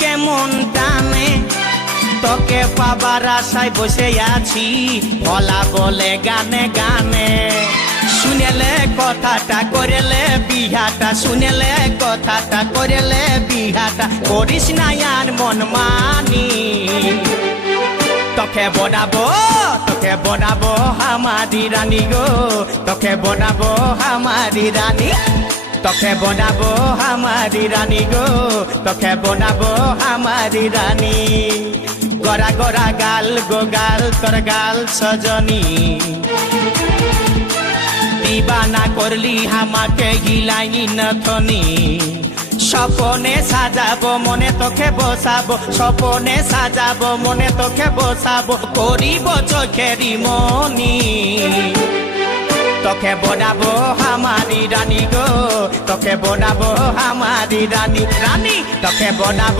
কেমন টানে তোকে পাবার আশায় বসে আছি ভোলা বলে গানে গানে শুনেলে কথাটা করেলে বিহাটা শুনেলে কথাটা করেলে বিহাটা করিস না আর মন মানি তোকে বনাবো হামারি রানী গো তোকে বনাবো হামারি রানী তোকে বনাবো হামারি রানী গো তোকে বনাবো হামারি রানী গোরা গোরা গাল গো গাল তোর গাল সজনী দিবানা করলি আমাকে গিলাই নথনি স্বপনে সাজাবো মনে তোকে বসাবো স্বপনে সাজাবো মনে তোকে বসাবো করিব চোখেরি মনি তোকে বনাবো হামারি রানী গো তোকে বনাবো হামারি রানী রানী তোকে বনাবো